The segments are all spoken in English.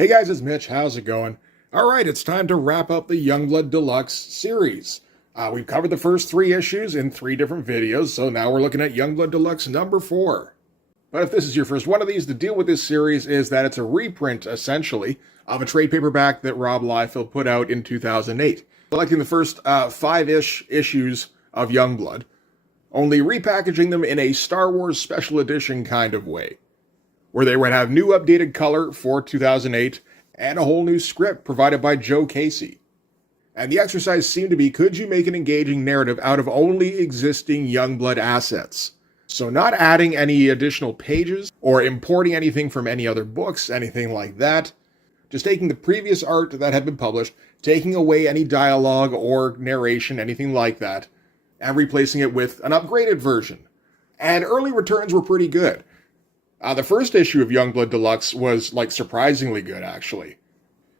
Hey guys, it's Mitch. How's it going? Alright, it's time to wrap up the Youngblood Deluxe series. We've covered the first 3 issues in 3 different videos, so now we're looking at Youngblood Deluxe number 4. But if this is your first one of these, the deal with this series is that it's a reprint, essentially, of a trade paperback that Rob Liefeld put out in 2008, collecting the first 5-ish issues of Youngblood, only repackaging them in a Star Wars special edition kind of way, where they would have new updated color for 2008 and a whole new script provided by Joe Casey. And the exercise seemed to be, could you make an engaging narrative out of only existing Youngblood assets? So not adding any additional pages or importing anything from any other books, anything like that. Just taking the previous art that had been published, taking away any dialogue or narration, anything like that, and replacing it with an upgraded version. And early returns were pretty good. The first issue of Youngblood Deluxe was, surprisingly good, actually.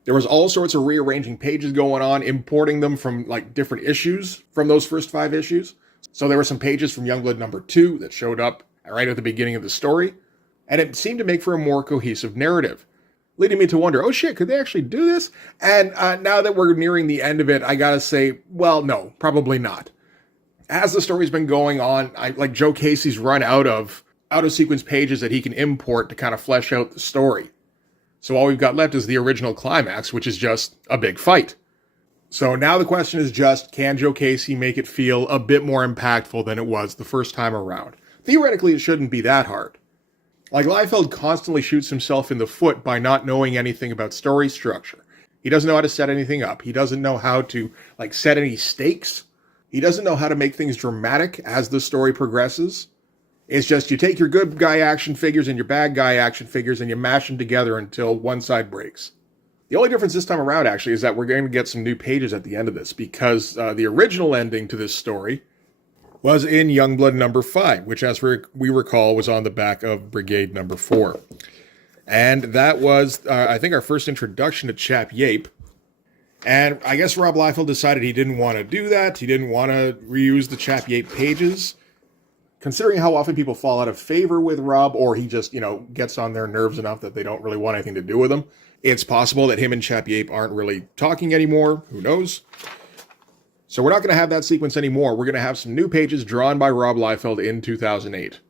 There was all sorts of rearranging pages going on, importing them from, different issues from those first 5 issues. So there were some pages from Youngblood number 2 that showed up right at the beginning of the story, and it seemed to make for a more cohesive narrative, leading me to wonder, oh shit, could they actually do this? And now that we're nearing the end of it, I gotta say, well, no, probably not. As the story's been going on, Joe Casey's run out of sequence pages that he can import to kind of flesh out the story. So all we've got left is the original climax, which is just a big fight. So now the question is just, can Joe Casey make it feel a bit more impactful than it was the first time around? Theoretically, it shouldn't be that hard. Liefeld constantly shoots himself in the foot by not knowing anything about story structure. He doesn't know how to set anything up. He doesn't know how to, set any stakes. He doesn't know how to make things dramatic as the story progresses. It's just you take your good guy action figures and your bad guy action figures and you mash them together until one side breaks. The only difference this time around, actually, is that we're going to get some new pages at the end of this, because the original ending to this story was in Youngblood number 5, which, as we recall, was on the back of Brigade number 4. And that was, I think, our first introduction to Chap Yape. And I guess Rob Liefeld decided he didn't want to do that. He didn't want to reuse the Chap Yape pages. Considering how often people fall out of favor with Rob, or he just, gets on their nerves enough that they don't really want anything to do with him, it's possible that him and Chap Yape aren't really talking anymore. Who knows? So we're not going to have that sequence anymore. We're going to have some new pages drawn by Rob Liefeld in 2008,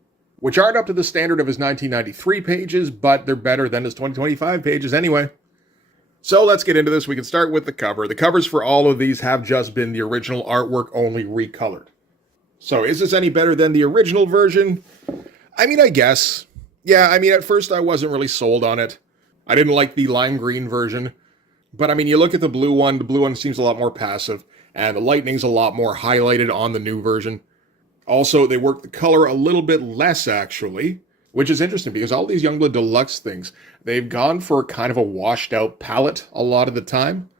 which aren't up to the standard of his 1993 pages, but they're better than his 2025 pages anyway. So let's get into this. We can start with the cover. The covers for all of these have just been the original artwork, only recolored. So is this any better than the original version? I mean, I guess. Yeah, at first I wasn't really sold on it. I didn't like the lime green version. But you look at the blue one seems a lot more passive, and the lightning's a lot more highlighted on the new version. Also, they work the color a little bit less, actually, which is interesting, because all these Youngblood Deluxe things, they've gone for kind of a washed-out palette a lot of the time,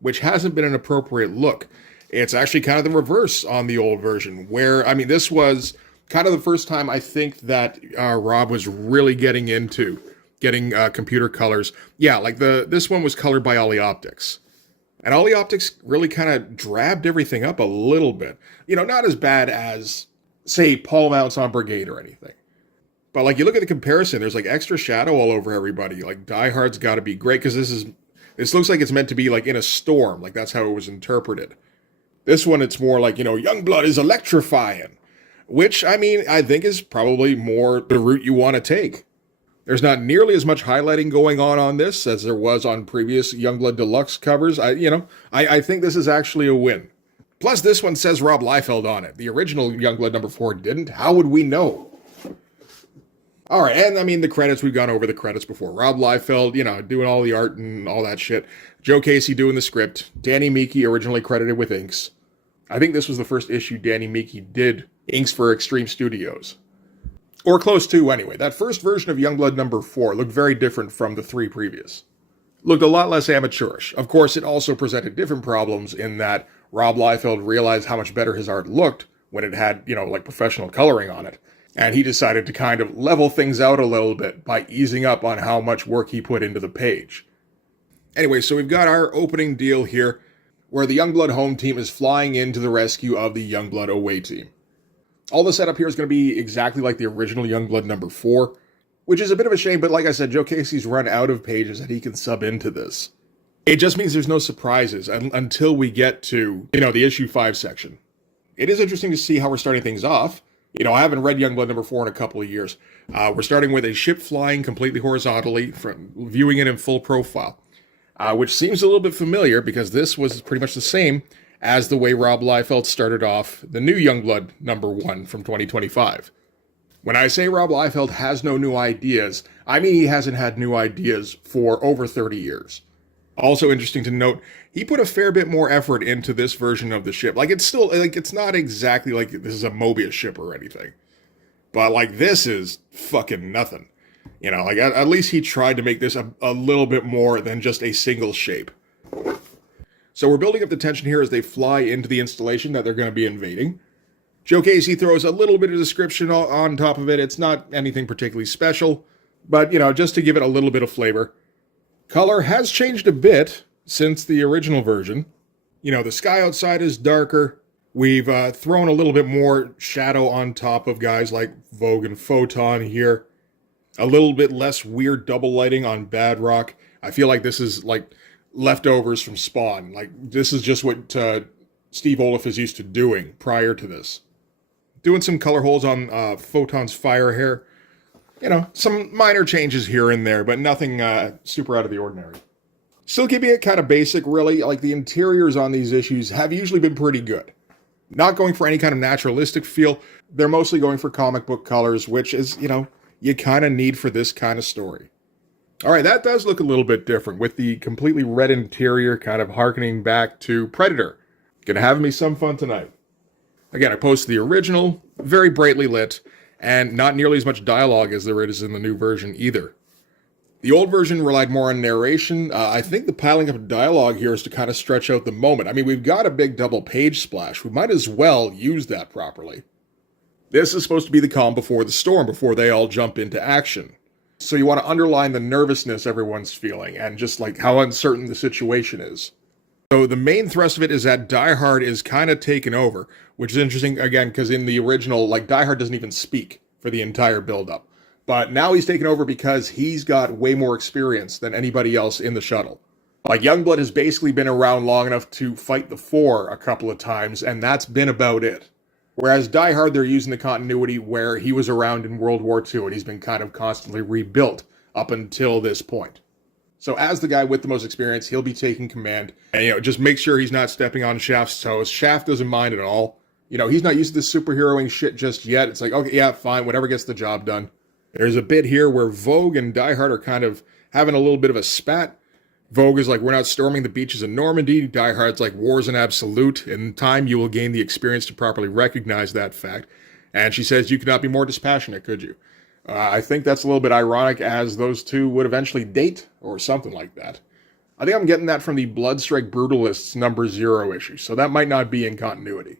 which hasn't been an appropriate look. It's actually kind of the reverse on the old version, where, this was kind of the first time I think that Rob was really getting into getting computer colors. Yeah, this one was colored by Ollie Optics. And Ollie Optics really kind of drabbed everything up a little bit. Not as bad as, say, Paul Mounts on Brigade or anything. But, you look at the comparison, there's, extra shadow all over everybody. Die Hard's got to be great, because this looks like it's meant to be, in a storm. That's how it was interpreted. This one, it's more Youngblood is electrifying, which, I think is probably more the route you want to take. There's not nearly as much highlighting going on this as there was on previous Youngblood Deluxe covers. I think this is actually a win. Plus, this one says Rob Liefeld on it. The original Youngblood number 4 didn't. How would we know? All right, and the credits, we've gone over the credits before. Rob Liefeld, doing all the art and all that shit. Joe Casey doing the script. Danny Meeke originally credited with inks. I think this was the first issue Danny Meeke did inks for Extreme Studios. Or close to, anyway. That first version of Youngblood number 4 looked very different from the 3 previous. Looked a lot less amateurish. Of course, it also presented different problems in that Rob Liefeld realized how much better his art looked when it had, professional coloring on it. And he decided to kind of level things out a little bit by easing up on how much work he put into the page. Anyway, so we've got our opening deal here, where the Youngblood home team is flying in to the rescue of the Youngblood away team. All the setup here is going to be exactly like the original Youngblood number 4, which is a bit of a shame, but like I said, Joe Casey's run out of pages that he can sub into this. It just means there's no surprises until we get to, the issue 5 section. It is interesting to see how we're starting things off. I haven't read Youngblood number 4 in a couple of years. We're starting with a ship flying completely horizontally, viewing it in full profile, which seems a little bit familiar because this was pretty much the same as the way Rob Liefeld started off the new Youngblood number 1 from 2025. When I say Rob Liefeld has no new ideas, I mean he hasn't had new ideas for over 30 years. Also interesting to note, he put a fair bit more effort into this version of the ship. It's not exactly like this is a Mobius ship or anything. But, this is fucking nothing. At least he tried to make this a little bit more than just a single shape. So we're building up the tension here as they fly into the installation that they're going to be invading. Joe Casey throws a little bit of description on top of it. It's not anything particularly special, but, just to give it a little bit of flavor. Color has changed a bit since the original version. The sky outside is darker. We've thrown a little bit more shadow on top of guys like Vogue and Photon here. A little bit less weird double lighting on Badrock. I feel like this is like leftovers from Spawn. This is just what Steve Olaf is used to doing prior to this. Doing some color holes on Photon's fire hair. Some minor changes here and there, but nothing super out of the ordinary. Still keeping it kind of basic, really. The interiors on these issues have usually been pretty good. Not going for any kind of naturalistic feel. They're mostly going for comic book colors, which is, you kind of need for this kind of story. All right, that does look a little bit different with the completely red interior kind of harkening back to Predator. Gonna have me some fun tonight. Again, I posted the original, very brightly lit, and not nearly as much dialogue as there is in the new version either. The old version relied more on narration. I think the piling up of dialogue here is to kind of stretch out the moment. I mean, we've got a big double page splash. We might as well use that properly. This is supposed to be the calm before the storm, before they all jump into action. So you want to underline the nervousness everyone's feeling and just how uncertain the situation is. So the main thrust of it is that Die Hard is kind of taken over, which is interesting, again, because in the original, Die Hard doesn't even speak for the entire build-up. But now he's taken over because he's got way more experience than anybody else in the shuttle. Youngblood has basically been around long enough to fight the Four a couple of times, and that's been about it. Whereas Die Hard, they're using the continuity where he was around in World War II, and he's been kind of constantly rebuilt up until this point. So as the guy with the most experience, he'll be taking command. And, just make sure he's not stepping on Shaft's toes. Shaft doesn't mind at all. He's not used to this superheroing shit just yet. It's okay, yeah, fine, whatever gets the job done. There's a bit here where Vogue and Die Hard are kind of having a little bit of a spat. Vogue is we're not storming the beaches of Normandy. Die Hard's war's an absolute. In time, you will gain the experience to properly recognize that fact. And she says, you could not be more dispassionate, could you? I think that's a little bit ironic, as those two would eventually date, or something like that. I think I'm getting that from the Bloodstrike Brutalists number 0 issue, so that might not be in continuity.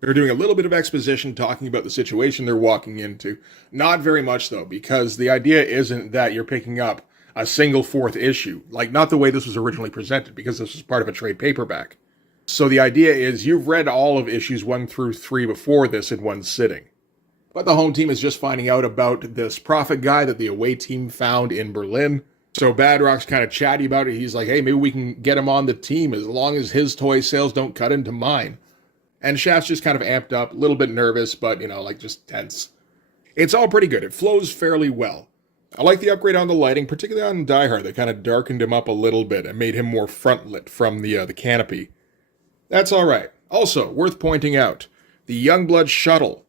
They're doing a little bit of exposition talking about the situation they're walking into. Not very much, though, because the idea isn't that you're picking up a single 4th issue, not the way this was originally presented, because this was part of a trade paperback. So the idea is you've read all of issues 1 through 3 before this in one sitting. But the home team is just finding out about this prophet guy that the away team found in Berlin. So Badrock's kind of chatty about it. He's like, hey, maybe we can get him on the team as long as his toy sales don't cut into mine. And Shaft's just kind of amped up, a little bit nervous, but, just tense. It's all pretty good. It flows fairly well. I like the upgrade on the lighting, particularly on Die Hard. That kind of darkened him up a little bit and made him more front-lit from the canopy. That's all right. Also, worth pointing out, the Youngblood shuttle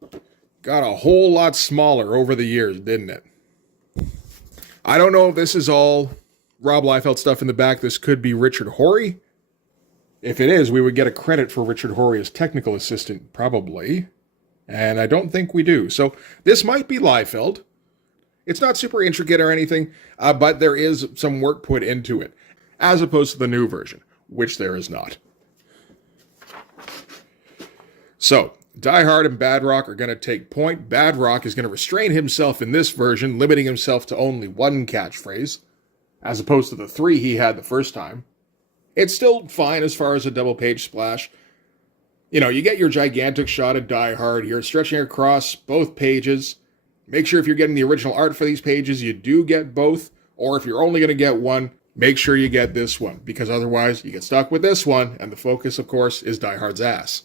got a whole lot smaller over the years, didn't it? I don't know if this is all Rob Liefeld stuff in the back. This could be Richard Horry. If it is, we would get a credit for Richard Horry as technical assistant, probably. And I don't think we do. So this might be Liefeld. It's not super intricate or anything, but there is some work put into it, as opposed to the new version, which there is not. So, Die Hard and Badrock are going to take point. Badrock is going to restrain himself in this version, limiting himself to only 1 catchphrase, as opposed to the 3 he had the first time. It's still fine as far as a double page splash. You get your gigantic shot of Die Hard here, stretching across both pages. Make sure if you're getting the original art for these pages, you do get both. Or if you're only going to get one, make sure you get this one, because otherwise you get stuck with this one, and the focus, of course, is Die Hard's ass.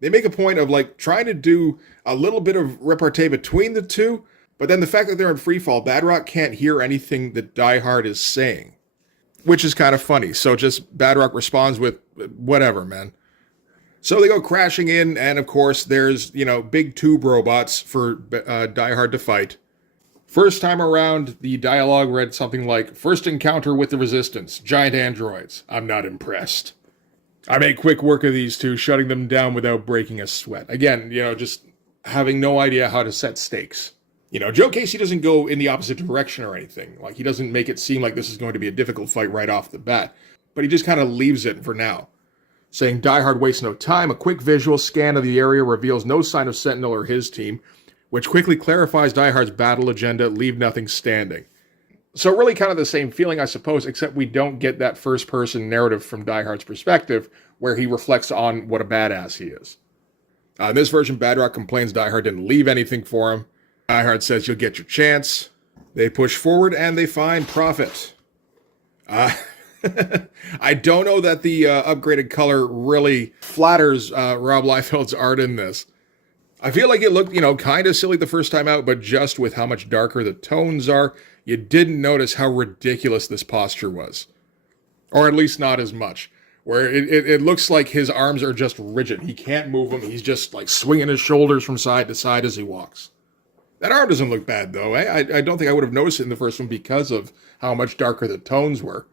They make a point of like trying to do a little bit of repartee between the two, but then the fact that they're in freefall, Badrock can't hear anything that Die Hard is saying, which is kind of funny. So just Badrock responds with, whatever, man. So they go crashing in, and of course there's, big tube robots for Die Hard to fight. First time around, the dialogue read something like, "First encounter with the Resistance, giant androids. I'm not impressed. I make quick work of these two, shutting them down without breaking a sweat." Again, just having no idea how to set stakes. Joe Casey doesn't go in the opposite direction or anything. Like, he doesn't make it seem like this is going to be a difficult fight right off the bat. But he just kind of leaves it for now, saying Die Hard wastes no time. A quick visual scan of the area reveals no sign of Sentinel or his team, which quickly clarifies Die Hard's battle agenda, leave nothing standing. So really kind of the same feeling, I suppose, except we don't get that first-person narrative from Die Hard's perspective, where he reflects on what a badass he is. In this version, Badrock complains Die Hard didn't leave anything for him. Die Hard says, "You'll get your chance." They push forward, and they find Prophet. I don't know that the upgraded color really flatters Rob Liefeld's art in this. I feel like it looked, kind of silly the first time out, but just with how much darker the tones are, you didn't notice how ridiculous this posture was. Or at least not as much. Where it looks like his arms are just rigid. He can't move them. He's just like swinging his shoulders from side to side as he walks. That arm doesn't look bad, though. I don't think I would have noticed it in the first one because of how much darker the tones were.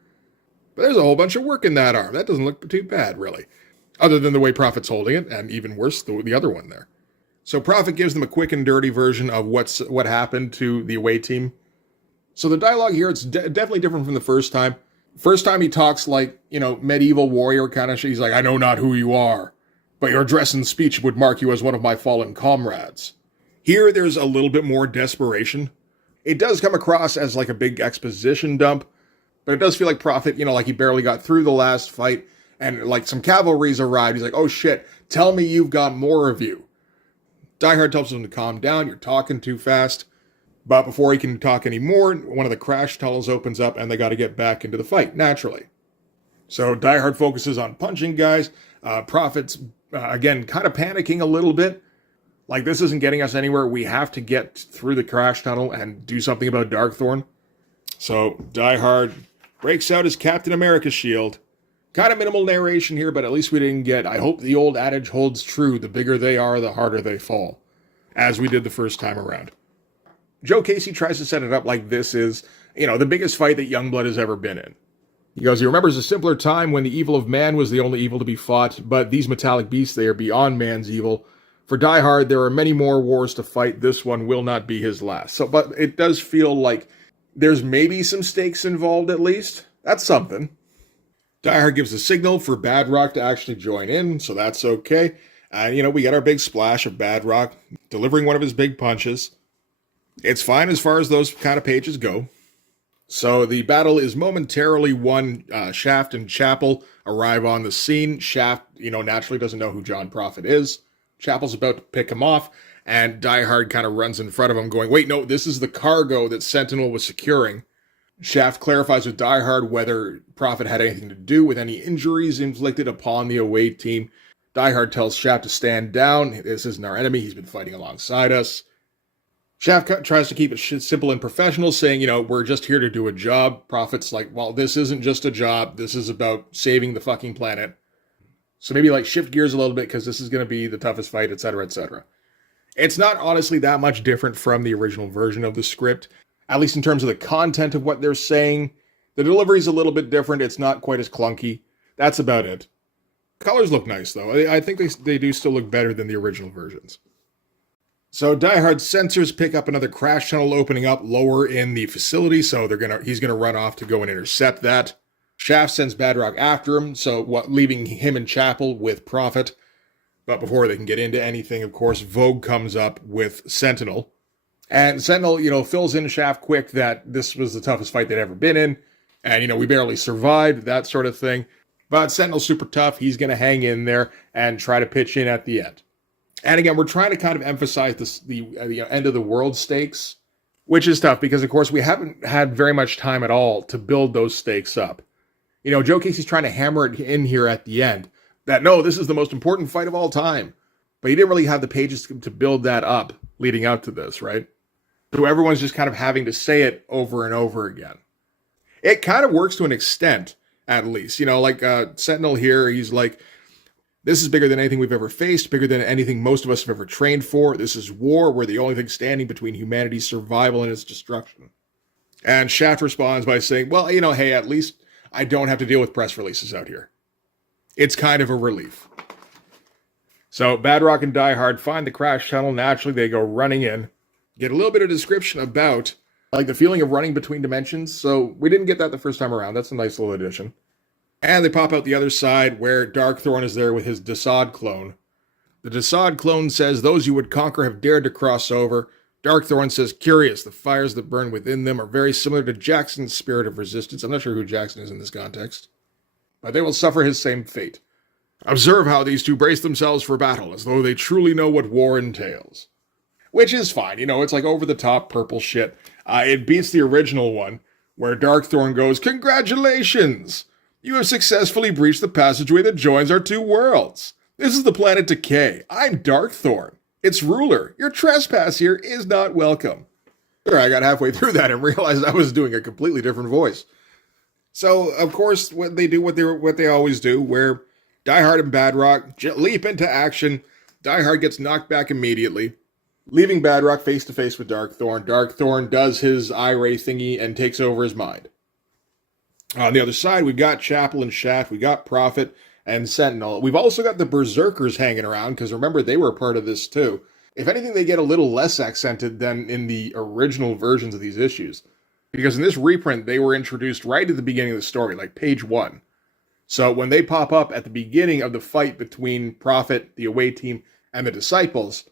But there's a whole bunch of work in that arm. That doesn't look too bad, really. Other than the way Prophet's holding it, and even worse, the other one there. So Prophet gives them a quick and dirty version of what happened to the away team. So the dialogue here, it's definitely different from the first time. First time he talks like, medieval warrior kind of shit. He's like, "I know not who you are, but your dress and speech would mark you as one of my fallen comrades." Here, there's a little bit more desperation. It does come across as like a big exposition dump, but it does feel like Prophet, like he barely got through the last fight, and like some cavalry's arrived. He's like, "Oh shit, tell me you've got more of you." Die Hard tells him to calm down, "You're talking too fast." But before he can talk anymore, one of the crash tunnels opens up and they got to get back into the fight, naturally. So Die Hard focuses on punching guys. Prophet's, again, kind of panicking a little bit. Like, this isn't getting us anywhere. We have to get through the crash tunnel and do something about Darkthorn. So Die Hard breaks out his Captain America shield. Kind of minimal narration here, but at least we didn't get, "I hope the old adage holds true, the bigger they are, the harder they fall," as we did the first time around. Joe Casey tries to set it up like this is, the biggest fight that Youngblood has ever been in. He goes, he remembers a simpler time when the evil of man was the only evil to be fought, but these metallic beasts, they are beyond man's evil. For Die Hard, there are many more wars to fight. This one will not be his last. So, but it does feel like there's maybe some stakes involved at least. That's something. Die Hard gives a signal for Badrock to actually join in, so that's okay. We get our big splash of Badrock delivering one of his big punches. It's fine as far as those kind of pages go. So the battle is momentarily won. Shaft and Chapel arrive on the scene. Shaft, naturally doesn't know who John Prophet is. Chapel's about to pick him off, and Die Hard kind of runs in front of him going, "Wait, no, this is the cargo that Sentinel was securing." Shaft clarifies with Die Hard whether Prophet had anything to do with any injuries inflicted upon the away team. Die Hard tells Shaft to stand down. "This isn't our enemy. He's been fighting alongside us." Shaft tries to keep it simple and professional, saying, "We're just here to do a job." Prophet's like, "Well, this isn't just a job. This is about saving the fucking planet. So maybe shift gears a little bit because this is going to be the toughest fight, etc., etc." It's not honestly that much different from the original version of the script, at least in terms of the content of what they're saying. The delivery's a little bit different. It's not quite as clunky. That's about it. Colors look nice, though. I think they do still look better than the original versions. So Die Hard's sensors pick up another crash tunnel opening up lower in the facility, so he's gonna run off to go and intercept that. Shaft sends Badrock after him, leaving him and Chapel with Prophet. But before they can get into anything, of course, Vogue comes up with Sentinel. And Sentinel, fills in Shaft quick that this was the toughest fight they'd ever been in. And, we barely survived, that sort of thing. But Sentinel's super tough. He's going to hang in there and try to pitch in at the end. And again, we're trying to kind of emphasize the end of the world stakes, which is tough because, of course, we haven't had very much time at all to build those stakes up. Joe Casey's trying to hammer it in here at the end that, no, this is the most important fight of all time. But he didn't really have the pages to build that up leading up to this, right? So everyone's just kind of having to say it over and over again. It kind of works to an extent, at least. Like Sentinel here, he's like, this is bigger than anything we've ever faced, bigger than anything most of us have ever trained for. This is war. We're the only thing standing between humanity's survival and its destruction. And Shaft responds by saying, well, hey, at least I don't have to deal with press releases out here. It's kind of a relief. So Badrock and Die Hard find the crash tunnel. Naturally, they go running in. Get a little bit of description about the feeling of running between dimensions. So we didn't get that the first time around. That's a nice little addition. And they pop out the other side where Darkthorn is there with his Desaad clone. The Desaad clone says, those you would conquer have dared to cross over. Darkthorn says, curious, the fires that burn within them are very similar to Jackson's spirit of resistance. I'm not sure who Jackson is in this context. But they will suffer his same fate. Observe how these two brace themselves for battle, as though they truly know what war entails. Which is fine, it's like over-the-top purple shit. It beats the original one, where Darkthorn goes, congratulations! You have successfully breached the passageway that joins our two worlds. This is the planet Decay. I'm Darkthorn, its ruler. Your trespass here is not welcome. Sure, I got halfway through that and realized I was doing a completely different voice. So, of course, what they always do, where Die Hard and Badrock leap into action. Die Hard gets knocked back immediately, leaving Badrock face to face with Darkthorn. Darkthorn does his eye ray thingy and takes over his mind. On the other side, we've got Chapel and Shaft, we got Prophet and Sentinel. We've also got the Berserkers hanging around, because remember, they were a part of this too. If anything, they get a little less accented than in the original versions of these issues. Because in this reprint, they were introduced right at the beginning of the story, like page 1. So when they pop up at the beginning of the fight between Prophet, the away team, and the Disciples,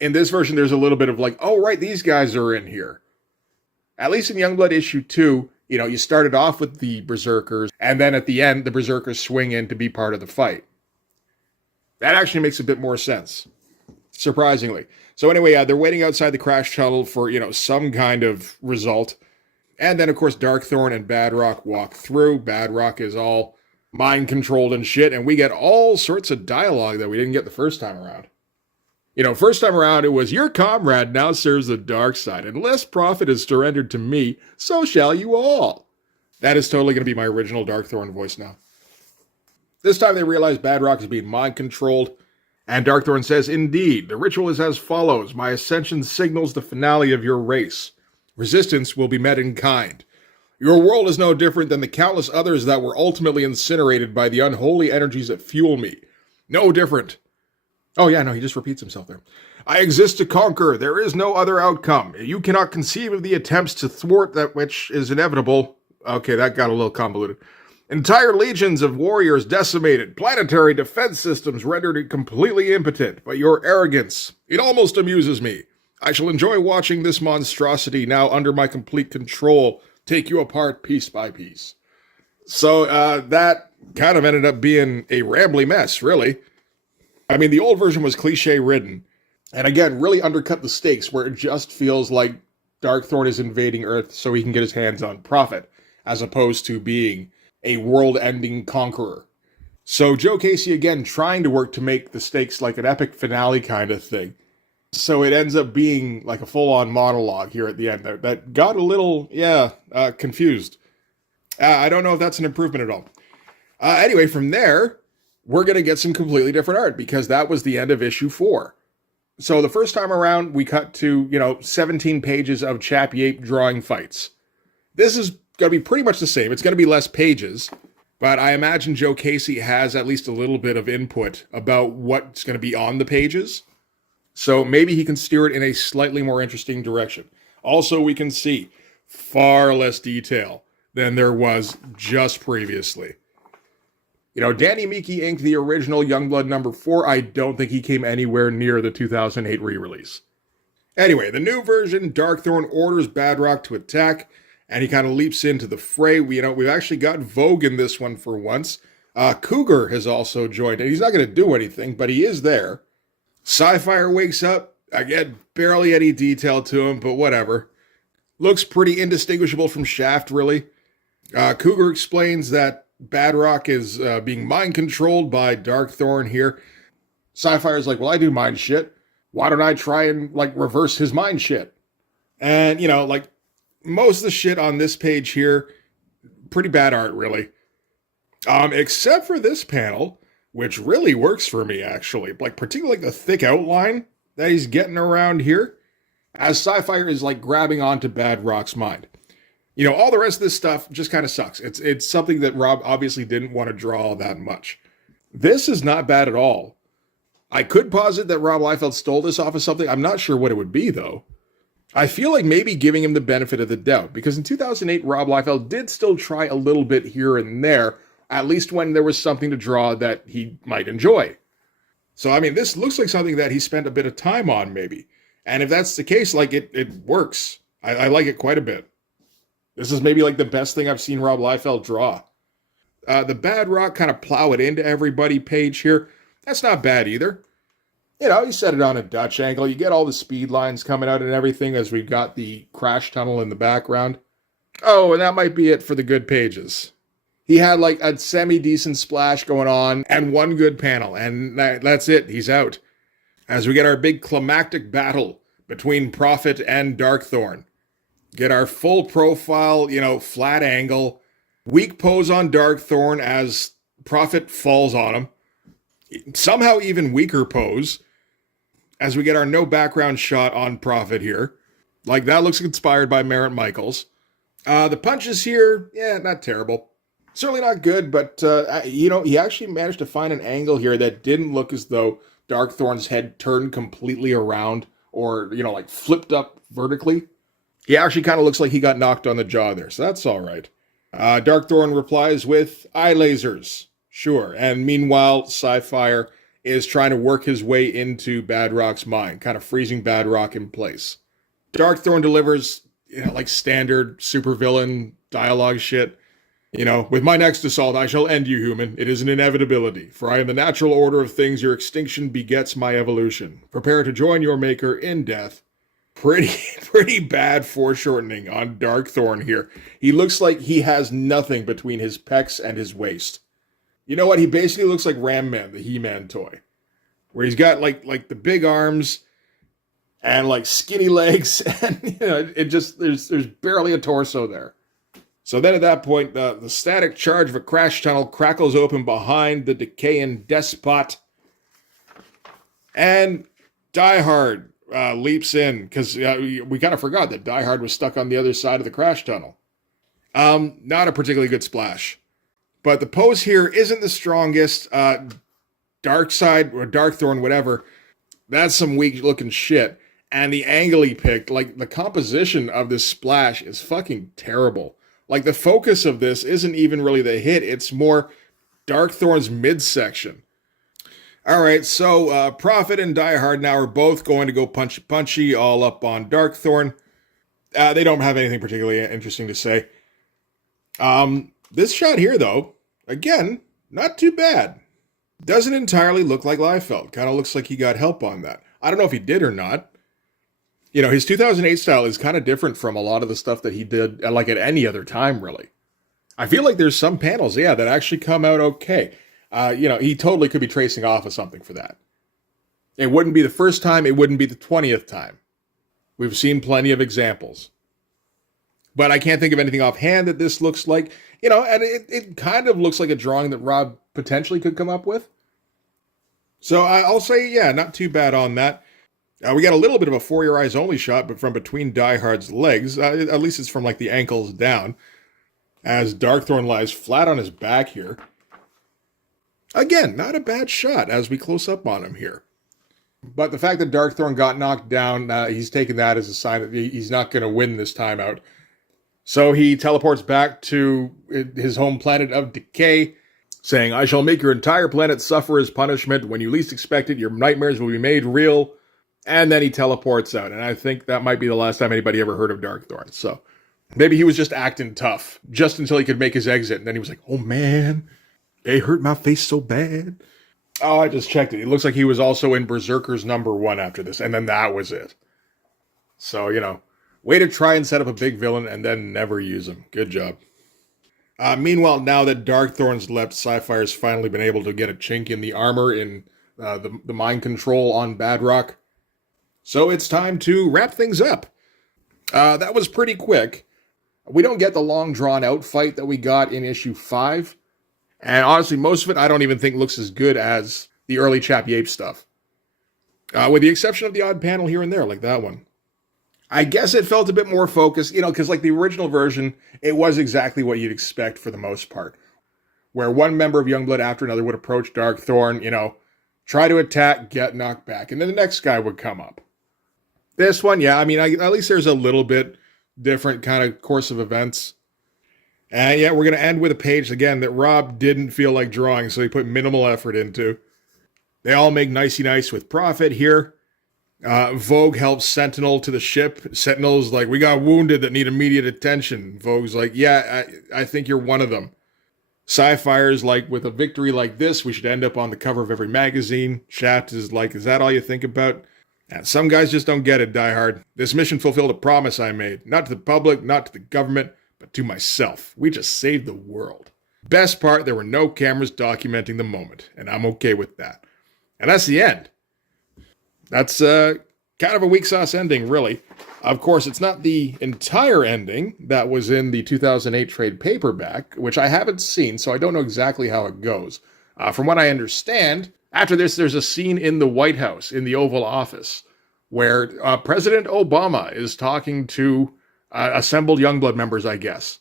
in this version, there's a little bit of like, oh, right, these guys are in here. At least in Youngblood issue 2, you started off with the Berserkers, and then at the end, the Berserkers swing in to be part of the fight. That actually makes a bit more sense, surprisingly. So anyway, they're waiting outside the crash tunnel for, some kind of result. And then, of course, Darkthorn and Badrock walk through. Badrock is all mind-controlled and shit, and we get all sorts of dialogue that we didn't get the first time around. First time around, it was, your comrade now serves the dark side. Unless Prophet is surrendered to me, so shall you all. That is totally going to be my original Darkthorn voice now. This time they realize Badrock is being mind-controlled, and Darkthorn says, indeed, the ritual is as follows. My ascension signals the finale of your race. Resistance will be met in kind. Your world is no different than the countless others that were ultimately incinerated by the unholy energies that fuel me. No different. Oh yeah, no, he just repeats himself there. I exist to conquer. There is no other outcome. You cannot conceive of the attempts to thwart that which is inevitable. Okay, that got a little convoluted. Entire legions of warriors decimated. Planetary defense systems rendered completely impotent. But your arrogance, it almost amuses me. I shall enjoy watching this monstrosity now under my complete control take you apart piece by piece. So that kind of ended up being a rambly mess, really. I mean, the old version was cliche-ridden, and again, really undercut the stakes, where it just feels like Darkthorn is invading Earth so he can get his hands on Prophet, as opposed to being a world-ending conqueror. So Joe Casey, again, trying to work to make the stakes like an epic finale kind of thing. So it ends up being like a full-on monologue here at the end that got a little, confused. I don't know if that's an improvement at all. Anyway, from there, we're going to get some completely different art, because that was the end of issue 4. So the first time around, we cut to, 17 pages of Chappie Ape drawing fights. This is going to be pretty much the same. It's going to be less pages, but I imagine Joe Casey has at least a little bit of input about what's going to be on the pages. So maybe he can steer it in a slightly more interesting direction. Also, we can see far less detail than there was just previously. Danny Miki inked the original Youngblood number 4. I don't think he came anywhere near the 2008 re-release. Anyway, the new version, Darkthorn orders Badrock to attack, and he kind of leaps into the fray. We've actually got Vogue in this one for once. Cougar has also joined, and he's not going to do anything, but he is there. Sci-Fire wakes up. Again, barely any detail to him, but whatever. Looks pretty indistinguishable from Shaft, really. Cougar explains that Badrock is being mind controlled by Darkthorn here. Sci-Fire's like, well, I do mind shit. Why don't I try and, like, reverse his mind shit? And, you know, like, most of the shit on this page here, pretty bad art, really. Except for this panel, which really works for me, actually. Like, particularly like the thick outline that he's getting around here, as Sci-Fire is, like, grabbing onto Badrock's mind. You know, all the rest of this stuff just kind of sucks. It's something that Rob obviously didn't want to draw that much. This is not bad at all. I could posit that Rob Liefeld stole this off of something. I'm not sure what it would be, though. I feel like maybe giving him the benefit of the doubt, because in 2008, Rob Liefeld did still try a little bit here and there, at least when there was something to draw that he might enjoy. So, I mean, this looks like something that he spent a bit of time on, maybe. And if that's the case, like, it works. I like it quite a bit. This is maybe, like, the best thing I've seen Rob Liefeld draw. The Badrock kind of plow it into everybody page here. That's not bad either. You know, you set it on a Dutch angle. You get all the speed lines coming out and everything as we've got the crash tunnel in the background. Oh, and that might be it for the good pages. He had like a semi-decent splash going on and one good panel, and that's it. He's out. As we get our big climactic battle between Prophet and Darkthorn. Get our full profile, you know, flat angle. Weak pose on Darkthorn as Prophet falls on him. Somehow even weaker pose as we get our no background shot on Prophet here. Like, that looks inspired by Merritt Michaels. The punches here, yeah, not terrible. Certainly not good, but, you know, he actually managed to find an angle here that didn't look as though Darkthorn's head turned completely around or, you know, like flipped up vertically. He actually kind of looks like he got knocked on the jaw there, so that's all right. Darkthorn replies with eye lasers. Sure. And meanwhile, Sci-Fire is trying to work his way into Badrock's mind, kind of freezing Badrock in place. Darkthorn delivers, you know, like standard supervillain dialogue shit. You know, with my next assault, I shall end you, human. It is an inevitability. For I am the natural order of things. Your extinction begets my evolution. Prepare to join your maker in death. Pretty bad foreshortening on Darkthorn here. He looks like he has nothing between his pecs and his waist. You know what? He basically looks like Ram Man, the He-Man toy, where he's got like the big arms and like skinny legs, and you know, it just there's barely a torso there. So then at that point, the static charge of a crash tunnel crackles open behind the decaying despot, and Die Hard leaps in because we kind of forgot that Die Hard was stuck on the other side of the crash tunnel. Not a particularly good splash. But the pose here isn't the strongest. Darkside or Darkthorn, whatever, that's some weak-looking shit. And the angle he picked, like, the composition of this splash is fucking terrible. Like, the focus of this isn't even really the hit. It's more Darkthorn's midsection. All right, so Prophet and Die Hard now are both going to go punchy all up on Darkthorn. They don't have anything particularly interesting to say. This shot here, though, again, not too bad. Doesn't entirely look like Liefeld. Kind of looks like he got help on that. I don't know if he did or not. You know, his 2008 style is kind of different from a lot of the stuff that he did, like, at any other time, really. I feel like there's some panels, yeah, that actually come out okay. You know, he totally could be tracing off of something for that. It wouldn't be the first time, it wouldn't be the 20th time. We've seen plenty of examples. But I can't think of anything offhand that this looks like. You know, and it kind of looks like a drawing that Rob potentially could come up with. So I'll say, yeah, not too bad on that. We got a little bit of a For Your Eyes Only shot, but from between Die Hard's legs. At least it's from like the ankles down. As Darkthorn lies flat on his back here. Again, not a bad shot as we close up on him here. But the fact that Darkthorn got knocked down, he's taken that as a sign that he's not going to win this time out. So he teleports back to his home planet of decay, saying, I shall make your entire planet suffer as punishment. When you least expect it, your nightmares will be made real. And then he teleports out. And I think that might be the last time anybody ever heard of Darkthorn. So maybe he was just acting tough just until he could make his exit. And then he was like, oh man, they hurt my face so bad. Oh, I just checked it. It looks like he was also in Berserker's #1 after this, and then that was it. So, way to try and set up a big villain and then never use him. Good job. Meanwhile, now that Darkthorn's left, Sci-Fire's finally been able to get a chink in the armor in the mind control on Badrock. So it's time to wrap things up. That was pretty quick. We don't get the long drawn-out fight that we got in issue 5. And honestly, most of it I don't even think looks as good as the early Chappie Ape stuff. With the exception of the odd panel here and there, like that one. I guess it felt a bit more focused, because like the original version, it was exactly what you'd expect for the most part. Where one member of Youngblood after another would approach Darkthorn, try to attack, get knocked back, and then the next guy would come up. This one, yeah, at least there's a little bit different kind of course of events. And yeah, we're going to end with a page, again, that Rob didn't feel like drawing, so he put minimal effort into. They all make nicey nice with Prophet here. Vogue helps Sentinel to the ship. Sentinel's like, we got wounded that need immediate attention. Vogue's like, yeah, I think you're one of them. Sci-Fire's like, with a victory like this, we should end up on the cover of every magazine. Chat is like, is that all you think about? And some guys just don't get it, Die Hard. This mission fulfilled a promise I made. Not to the public, not to the government, but to myself. We just saved the world. Best part, there were no cameras documenting the moment, and I'm okay with that. And that's the end. That's kind of a weak sauce ending, really. Of course, it's not the entire ending that was in the 2008 trade paperback, which I haven't seen, so I don't know exactly how it goes. From what I understand, after this, there's a scene in the White House, in the Oval Office, where President Obama is talking to assembled Youngblood members, I guess,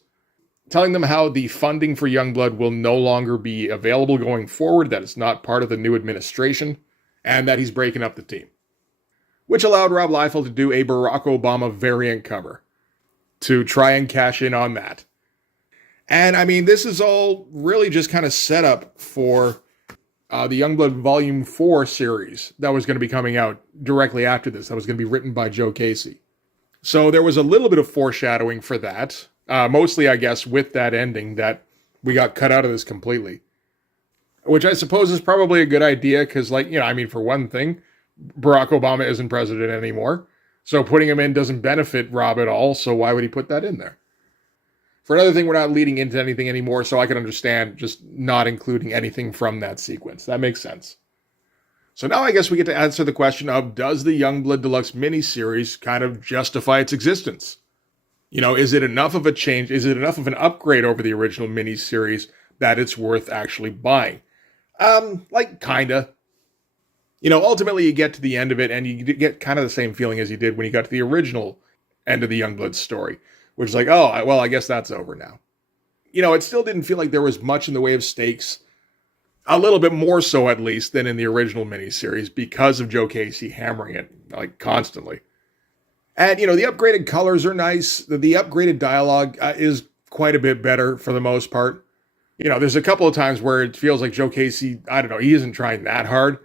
telling them how the funding for Youngblood will no longer be available going forward, that it's not part of the new administration, and that he's breaking up the team. Which allowed Rob Liefeld to do a Barack Obama variant cover to try and cash in on that. And this is all really just kind of set up for the Youngblood Volume 4 series that was going to be coming out directly after this. That was going to be written by Joe Casey. So there was a little bit of foreshadowing for that. Mostly, I guess, with that ending that we got cut out of this completely. Which I suppose is probably a good idea because, for one thing, Barack Obama isn't president anymore. So putting him in doesn't benefit Rob at all, so why would he put that in there? For another thing, we're not leading into anything anymore, so I can understand just not including anything from that sequence. That makes sense. So now I guess we get to answer the question of, does the Youngblood Deluxe miniseries kind of justify its existence? Is it enough of a change? Is it enough of an upgrade over the original miniseries that it's worth actually buying? Kinda. Ultimately you get to the end of it and you get kind of the same feeling as you did when you got to the original end of the Youngblood story, which is like, oh, well, I guess that's over now. It still didn't feel like there was much in the way of stakes, a little bit more so at least than in the original miniseries because of Joe Casey hammering it, constantly. And, the upgraded colors are nice. The upgraded dialogue is quite a bit better for the most part. There's a couple of times where it feels like Joe Casey, I don't know, he isn't trying that hard.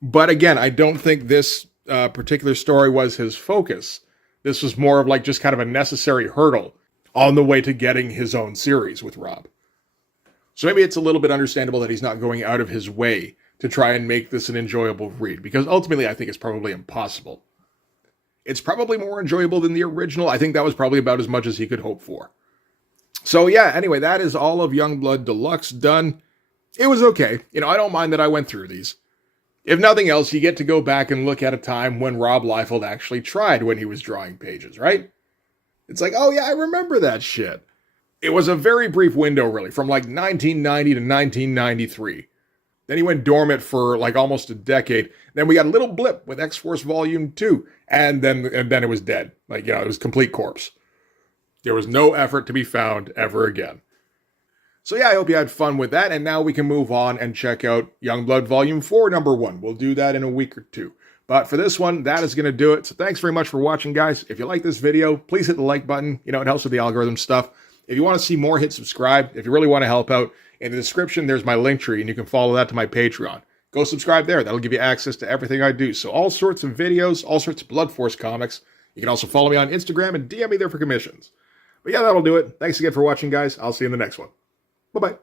But again, I don't think this particular story was his focus. This was more of just kind of a necessary hurdle on the way to getting his own series with Rob. So maybe it's a little bit understandable that he's not going out of his way to try and make this an enjoyable read, because ultimately I think it's probably impossible. It's probably more enjoyable than the original. I think that was probably about as much as he could hope for. So yeah, anyway, that is all of Youngblood Deluxe done. It was okay. I don't mind that I went through these. If nothing else, you get to go back and look at a time when Rob Liefeld actually tried when he was drawing pages, right? It's like, oh yeah, I remember that shit. It was a very brief window, really, from 1990 to 1993. Then he went dormant for almost a decade. Then we got a little blip with X-Force Volume 2, and then it was dead. It was complete corpse. There was no effort to be found ever again. So yeah, I hope you had fun with that, and now we can move on and check out Youngblood Volume 4, #1. We'll do that in a week or two. But for this one, that is going to do it. So thanks very much for watching, guys. If you like this video, please hit the like button. It helps with the algorithm stuff. If you want to see more, hit subscribe. If you really want to help out, in the description, there's my link tree, and you can follow that to my Patreon. Go subscribe there. That'll give you access to everything I do. So all sorts of videos, all sorts of Blood Force comics. You can also follow me on Instagram and DM me there for commissions. But yeah, that'll do it. Thanks again for watching, guys. I'll see you in the next one. Bye-bye.